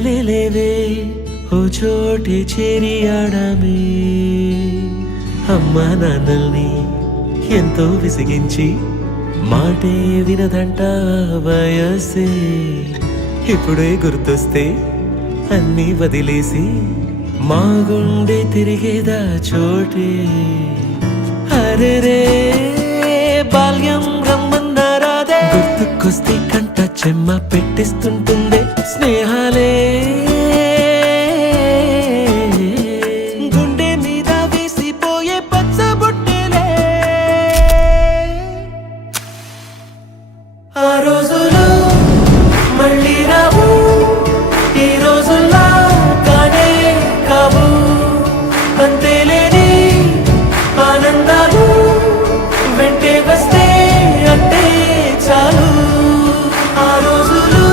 లేవే ఓ చోటే చేరి ఆడామే. అమ్మా నాన్నల్ని ఎంతో విసిగించి మాటే వినదంట వయసే. ఇప్పుడే గుర్తొస్తే అన్నీ వదిలేసి మా గుండె తిరిగేదా చోటే. అరెరే బాల్యం రమ్మన్నారాదే, గుర్తుకొస్తే కంట చెమ్మ పెట్టిస్తుంటుందే స్నేహాలే. గుండె మీద వేసిపోయే పచ్చబొట్టెలే. ఆ రోజులు మళ్ళీ రావు, ఈ రోజుల్లా కానే కావు. అంతేలేని ఆనందాలు వెంటే వస్తే అంటే చాలు. ఆ రోజులు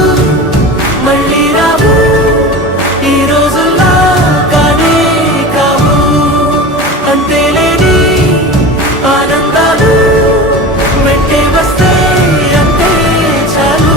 మళ్ళీ రావు, ఈ రోజుల్లా కానే కావు. అంతేలేని ఆనందాలు వెంటే వస్తే అంటే చాలు.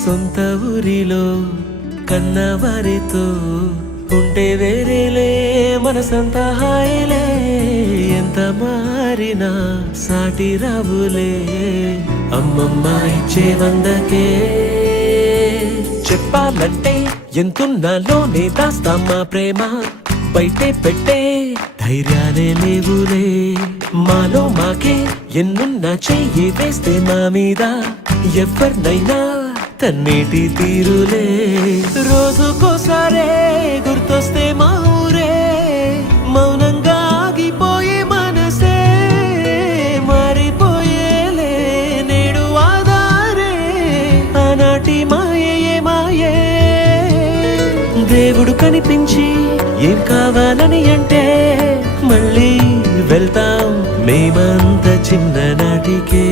సొంత ఊరిలో కన్నవారితో ఉంటే వేరేలే మనసంతా హాయిలే. ఎంత మారినా సాటి రావులే అమ్మమ్మ ఇచ్చే వందకే. చెప్పాలంటే ఎంతున్నాలోనే దాస్తామా ప్రేమ, బయటే పెట్టే ధైర్యాలే లేవులే. మాలో మాకే ఎన్నున్నా చెయ్యి వేస్తే మా మీద ఎవరినైనా తన్నేటి తీరులే. రోజుకోసారే గుర్తొస్తే మా ఊరే, మౌనంగా ఆగిపోయే మనసే మారిపోయేలే నేడు ఆధారే. ఆనాటి మాయే మాయే, దేవుడు కనిపించి ఏం కావాలని అంటే మళ్ళీ వెళ్తాం మేమంత చిన్ననాటికే.